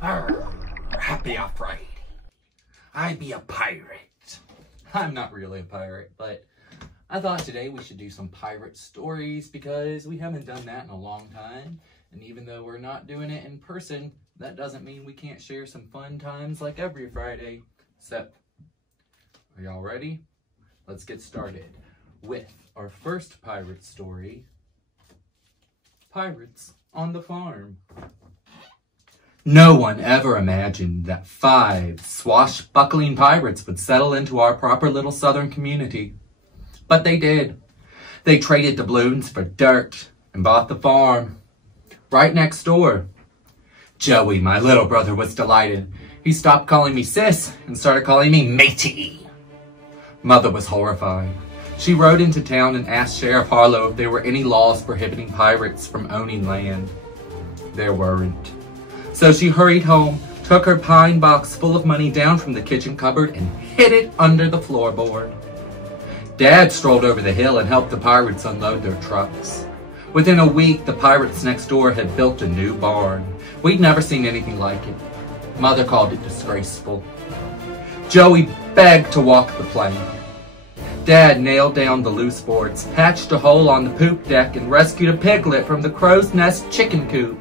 Arr, happy a Friday. I be a pirate. I'm not really a pirate, but I thought today we should do some pirate stories because we haven't done that in a long time. And even though we're not doing it in person, that doesn't mean we can't share some fun times like every Friday. So, are y'all ready? Let's get started with our first pirate story, Pirates on the Farm. No one ever imagined that 5 swashbuckling pirates would settle into our proper little southern community. But they did. They traded doubloons for dirt and bought the farm right next door. Joey, my little brother, was delighted. He stopped calling me sis and started calling me matey. Mother was horrified. She rode into town and asked Sheriff Harlow if there were any laws prohibiting pirates from owning land. There weren't. So she hurried home, took her pine box full of money down from the kitchen cupboard and hid it under the floorboard. Dad strolled over the hill and helped the pirates unload their trucks. Within a week, the pirates next door had built a new barn. We'd never seen anything like it. Mother called it disgraceful. Joey begged to walk the plank. Dad nailed down the loose boards, patched a hole on the poop deck, and rescued a piglet from the crow's nest chicken coop.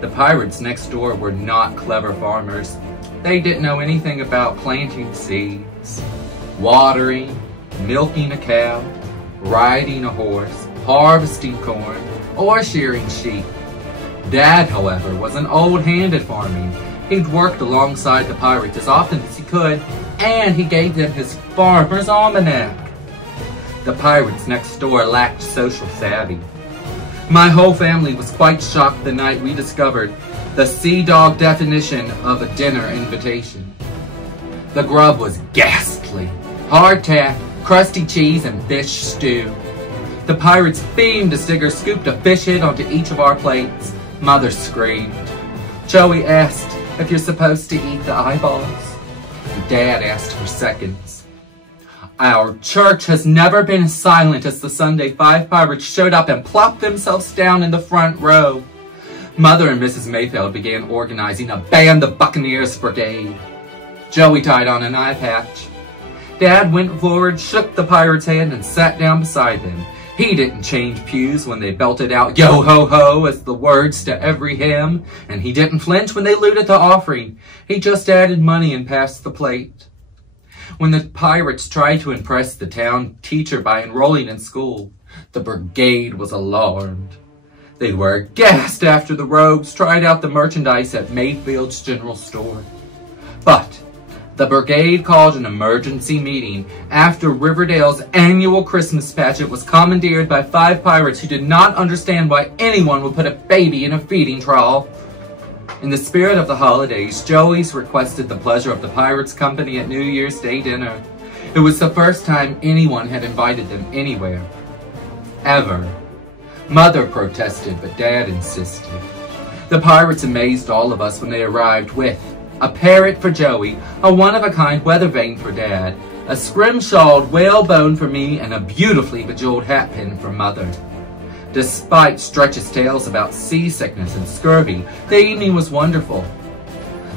The pirates next door were not clever farmers. They didn't know anything about planting seeds, watering, milking a cow, riding a horse, harvesting corn, or shearing sheep. Dad, however, was an old hand at farming. He'd worked alongside the pirates as often as he could, and he gave them his farmer's almanac. The pirates next door lacked social savvy. My whole family was quite shocked the night we discovered the sea dog definition of a dinner invitation. The grub was ghastly. Hardtack, crusty cheese, and fish stew. The pirates beamed as Digger scooped a fish head onto each of our plates. Mother screamed. Joey asked if you're supposed to eat the eyeballs. Dad asked for seconds. Our church has never been as silent as the Sunday 5 pirates showed up and plopped themselves down in the front row. Mother and Mrs. Mayfield began organizing a Band the Buccaneers Brigade. Joey tied on an eye patch. Dad went forward, shook the pirate's hand, and sat down beside them. He didn't change pews when they belted out yo-ho-ho as the words to every hymn, and he didn't flinch when they looted the offering. He just added money and passed the plate. When the pirates tried to impress the town teacher by enrolling in school, the brigade was alarmed. They were aghast after the rogues tried out the merchandise at Mayfield's general store. But the brigade called an emergency meeting after Riverdale's annual Christmas pageant was commandeered by 5 pirates who did not understand why anyone would put a baby in a feeding trough. In the spirit of the holidays, Joey's requested the pleasure of the pirates' company at New Year's Day dinner. It was the first time anyone had invited them anywhere. Ever. Mother protested, but Dad insisted. The pirates amazed all of us when they arrived with a parrot for Joey, a one-of-a-kind weather vane for Dad, a scrimshawed whalebone for me, and a beautifully bejeweled hat pin for Mother. Despite Stretch's tales about seasickness and scurvy, the evening was wonderful.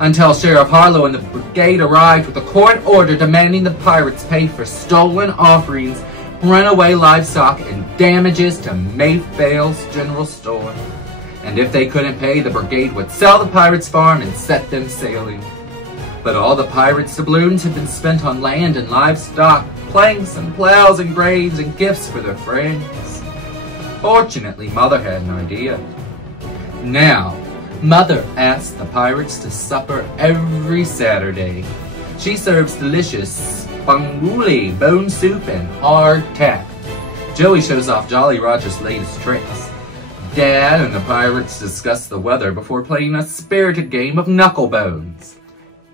Until Sheriff Harlow and the brigade arrived with a court order demanding the pirates pay for stolen offerings, runaway livestock, and damages to Mayfield's general store. And if they couldn't pay, the brigade would sell the pirates' farm and set them sailing. But all the pirates' doubloons had been spent on land and livestock, planks and plows and graves and gifts for their friends. Fortunately, Mother had an idea. Now, Mother asked the pirates to supper every Saturday. She serves delicious spanguli, bone soup, and hardtack. Joey shows off Jolly Roger's latest tricks. Dad and the pirates discuss the weather before playing a spirited game of knucklebones.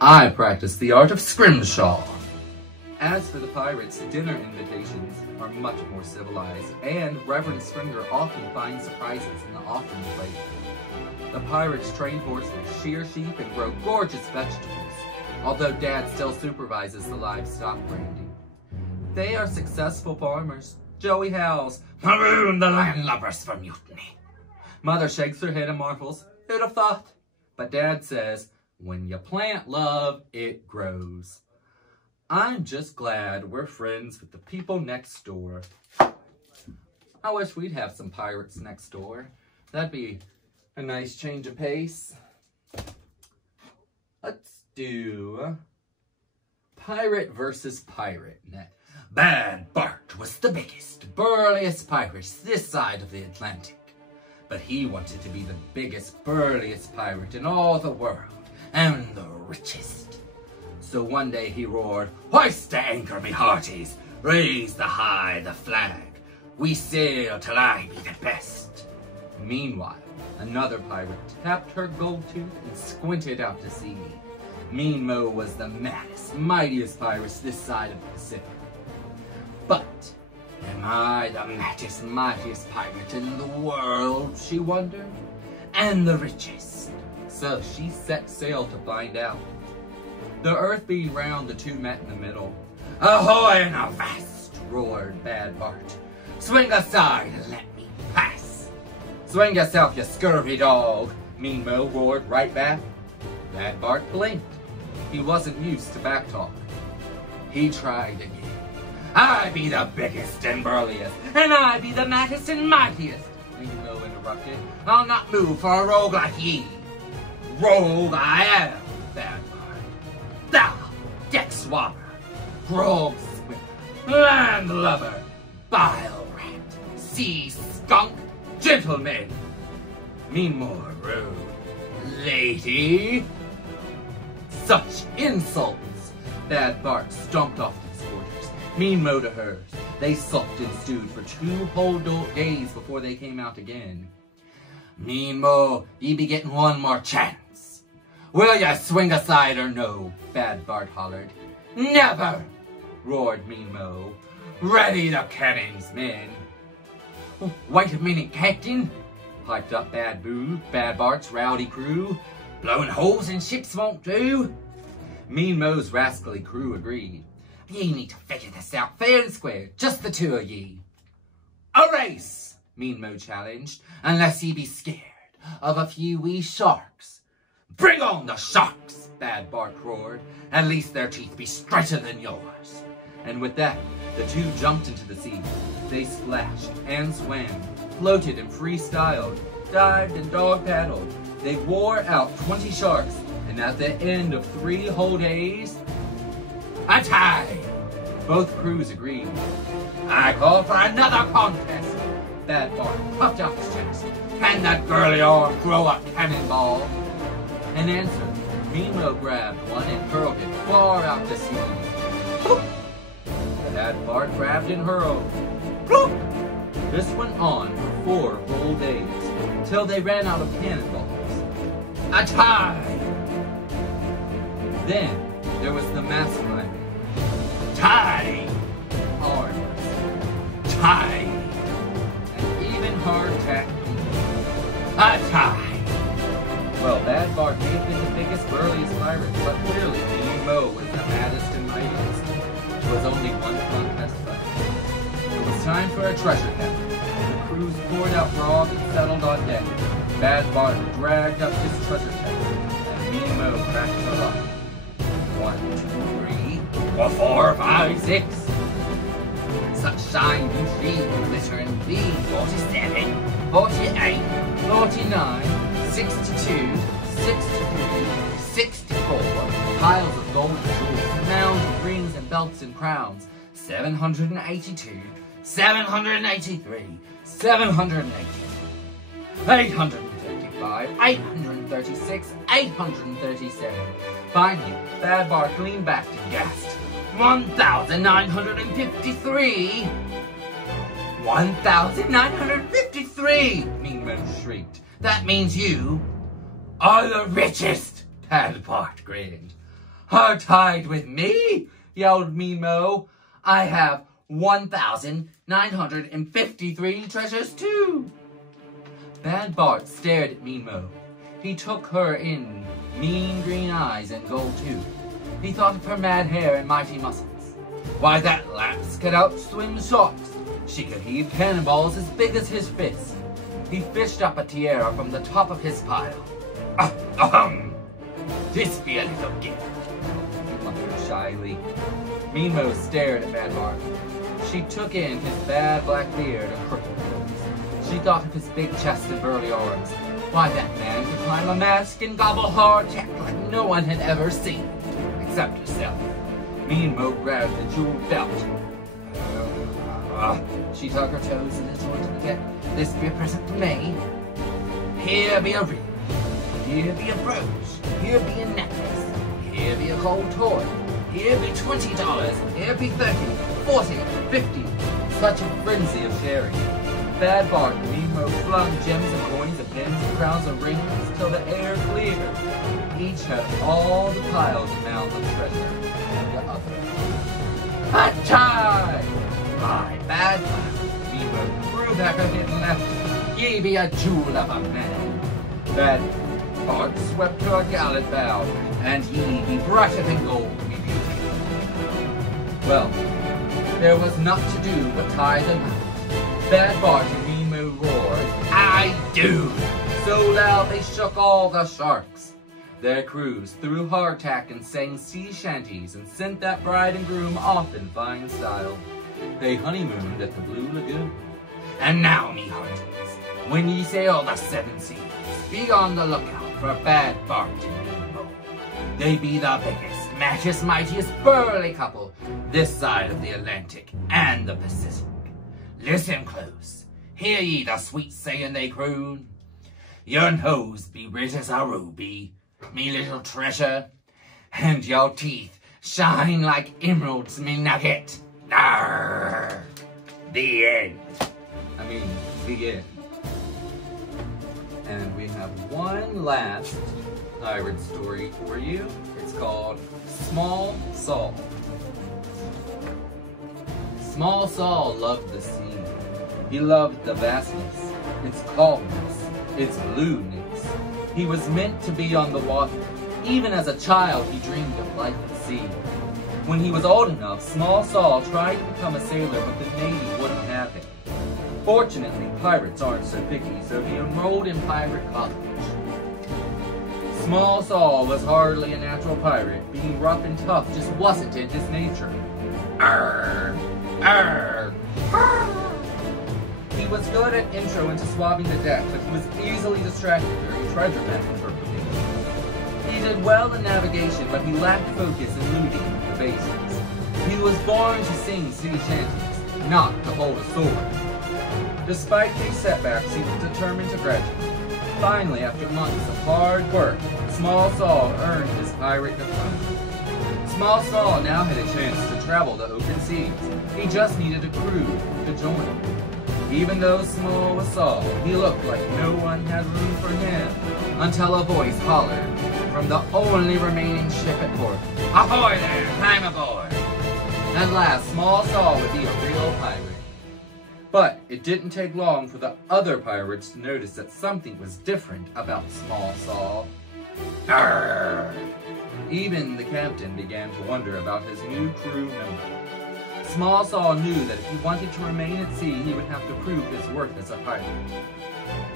I practice the art of scrimshaw. As for the pirates, dinner invitations are much more civilized, and Reverend Springer often finds surprises in the offering plate. The pirates train horses, shear sheep, and grow gorgeous vegetables, although Dad still supervises the livestock branding. They are successful farmers. Joey howls, "Maroon the landlubbers for mutiny." Mother shakes her head and marvels, "Who'd have thought?" But Dad says, when you plant love, it grows. I'm just glad we're friends with the people next door. I wish we'd have some pirates next door. That'd be a nice change of pace. Let's do pirate versus pirate. Bad Bart was the biggest, burliest pirate this side of the Atlantic. But he wanted to be the biggest, burliest pirate in all the world, and the richest. So one day he roared, "Hoist the anchor, me hearties! Raise the high the flag! We sail till I be the best!" Meanwhile, another pirate tapped her gold tooth and squinted out to sea. Mean Mo was the maddest, mightiest pirate this side of the Pacific. But am I the maddest, mightiest pirate in the world, she wondered, and the richest? So she set sail to find out. The earth being round, the two met in the middle. "Ahoy and avast!" roared Bad Bart. "Swing aside and let me pass." "Swing yourself, you scurvy dog!" Mean Mo roared right back. Bad Bart blinked. He wasn't used to backtalk. He tried again. "I be the biggest and burliest, and I be the maddest and mightiest," Mean Mo interrupted. "I'll not move for a rogue like ye." "Rogue I am, Bad Bart. Thou, deck swabber, grog swimmer, land lubber, bile rat, sea skunk, gentleman." Mean Mo roared, "Lady." Such insults! Bad Bart stomped off to his quarters. Mean Mo to hers. They sulked and stewed for 2 whole days before they came out again. "Mean Mo, ye be getting one more chance. Will ya swing aside or no?" Bad Bart hollered. "Never!" roared Mean Mo. "Ready the cannons, men." "Wait a minute, Captain," piped up Bad Bart's rowdy crew. "Blowing holes in ships won't do." Mean Mo's rascally crew agreed. "Ye need to figure this out fair and square, just the two of ye." "A race," Mean Mo challenged, "unless ye be scared of a few wee sharks." "Bring on the sharks," Bad Bart roared. "At least their teeth be straighter than yours." And with that, the two jumped into the sea. They splashed and swam, floated and freestyled, dived and dog-paddled. They wore out 20 sharks, and at the end of 3 whole days, a tie! Both crews agreed. "I call for another contest." Bad Bart puffed out his chest. "Can that girly arm throw a cannonball?" In answer, Mean Mo grabbed one and hurled it far out to sea. Ploop! Bad Bart grabbed and hurled. Ploop! This went on for 4 whole days, till they ran out of cannonballs. A tie! Then there was the mass climbing. Tie! Arms. Tie! And even hardtack feet. A tie! Well, Bad Bart may have been the biggest, burliest pirate, but clearly Mean Mo was the maddest and mightiest. It was only one contest left. It was time for a treasure hunt. The crews poured out grog and settled on deck. Bad Bart dragged up his treasure chest, and Mean Mo cracked her up. 1, 2, 3, 4, 5, 6. Such shine and sheen, glitter and gleam. 47, 48, 49, 62, 63, 64. Piles of gold and jewels, mounds of rings and belts and crowns. 782, 783, 780. 835, 836, 837. Finally, Bad Bart leaned back and gasped. 1,953! 1,953! Mean Mo shrieked. "That means you are the richest!" Bad Bart grinned. "Hard-tied with me?" yelled Mean Mo. "I have 1,953 treasures too!" Bad Bart stared at Mean Mo. He took her in, mean green eyes and gold tooth. He thought of her mad hair and mighty muscles. Why, that lass could outswim sharks. She could heave cannonballs as big as his fist. He fished up a tiara from the top of his pile. This be a little gift, he muttered shyly. Mimo stared at Bad Bart. She took in his bad black beard and crooked nose. She thought of his big chest and burly arms. Why, that man could climb a mast and gobble hardtack like no one had ever seen, except herself. Mimo grabbed the jeweled belt. She dug her toes a little into the deck. This be a present to me. Here be a ring. Here be a brooch. Here be a necklace. Here be a gold toy. Here be $20. Here be 30, 40, 50. Such a frenzy of sharing. Bad Bart and Mimo flung gems and coins and pins and crowns and rings till the air cleared. Each had all the piles and mounds of treasure, and the other. Achai! My Bad Bart, Mimo threw back her head and laughed. Ye be a jewel of a man. Bad Bart swept to a gallant bow, and ye be brighter than gold, me beauty. Well, there was naught to do but tie the knot. Bad Bart and Mimo roared, I do! So loud they shook all the sharks. Their crews threw hardtack and sang sea shanties and sent that bride and groom off in fine style. They honeymooned at the Blue Lagoon. And now, me hearties, when ye sail the 7 seas, be on the lookout for Bad Bart and Mimo. They be the biggest, maddest, mightiest, burly couple this side of the Atlantic and the Pacific. Listen close, hear ye the sweet saying they croon. Your nose be red as a ruby, me little treasure, and your teeth shine like emeralds, me nugget. Arr! The end. The end. And we have one last pirate story for you. It's called Small Saul. Small Saul loved the sea. He loved the vastness, its calmness, its blueness. He was meant to be on the water. Even as a child, he dreamed of life at sea. When he was old enough, Small Saul tried to become a sailor, but the Navy wouldn't have him. Fortunately, pirates aren't so picky, so he enrolled in pirate college. Small Saul was hardly a natural pirate. Being rough and tough just wasn't in his nature. Arr! Arr! Arr! He was good at intro and swabbing the deck, but he was easily distracted during treasure map interpretation. He did well in navigation, but he lacked focus in looting the basics. He was born to sing sea shanties, not to hold a sword. Despite these setbacks, he was determined to graduate. Finally, after months of hard work, Small Saul earned his pirate diploma. Small Saul now had a chance to travel the open seas. He just needed a crew to join him. Even though small was Saul, he looked like no one had room for him, until a voice hollered from the only remaining ship at port. Ahoy there! Climb aboard! At last, Small Saul would be a real pirate. But it didn't take long for the other pirates to notice that something was different about Small Saul. Arrgh! Even the captain began to wonder about his new crew member. Small Saul knew that if he wanted to remain at sea, he would have to prove his worth as a pirate.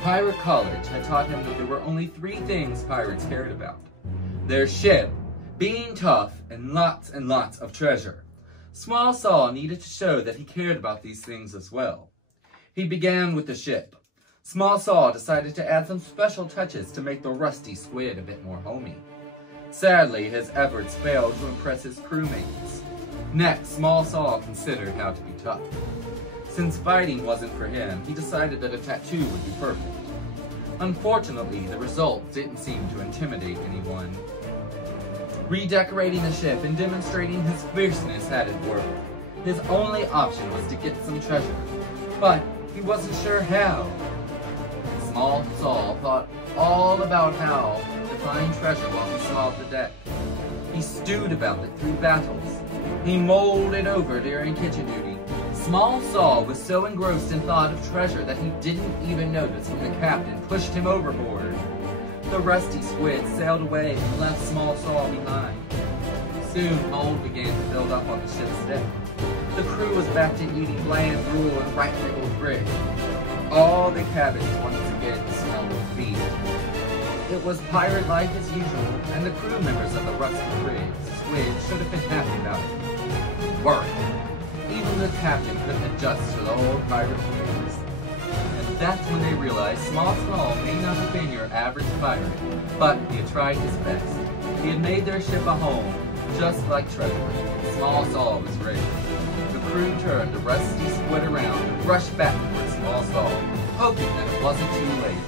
Pirate College had taught him that there were only 3 things pirates cared about: their ship, being tough, and lots of treasure. Small Saul needed to show that he cared about these things as well. He began with the ship. Small Saul decided to add some special touches to make the rusty squid a bit more homey. Sadly, his efforts failed to impress his crewmates. Next, Small Saul considered how to be tough. Since fighting wasn't for him, he decided that a tattoo would be perfect. Unfortunately, the result didn't seem to intimidate anyone. Redecorating the ship and demonstrating his fierceness had it work. His only option was to get some treasure, but he wasn't sure how. Small Saul thought all about how to find treasure while he swabbed the deck. He stewed about it through battles. He mulled it over during kitchen duty. Small Saul was so engrossed in thought of treasure that he didn't even notice when the captain pushed him overboard. The rusty squid sailed away and left Small Saul behind. Soon, mold began to build up on the ship's deck. The crew was back to eating bland gruel and right-labeled bread. All the cabins once again smelled of beef. It was pirate life as usual, and the crew members of the rusty brig, Squid, should have been happy about it. Weren't. Even the captain couldn't adjust to the old pirate ways. And that's when they realized Small Skull may not have been your average pirate, but he had tried his best. He had made their ship a home, just like treasure. Small Skull was ready. The crew turned the rusty Squid around and rushed back toward Small Skull, hoping that it wasn't too late.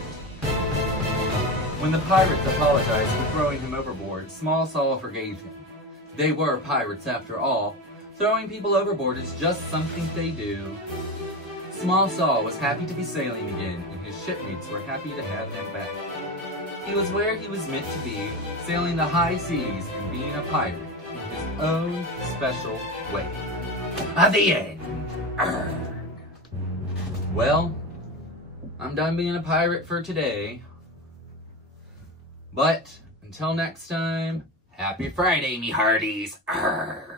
When the pirates apologized for throwing him overboard, Small Skull forgave him. They were pirates after all. Throwing people overboard is just something they do. Small Skull was happy to be sailing again, and his shipmates were happy to have him back. He was where he was meant to be, sailing the high seas and being a pirate in his own special way. The end. Arrgh. Well, I'm done being a pirate for today. But until next time, happy Friday, me hearties. Arrgh.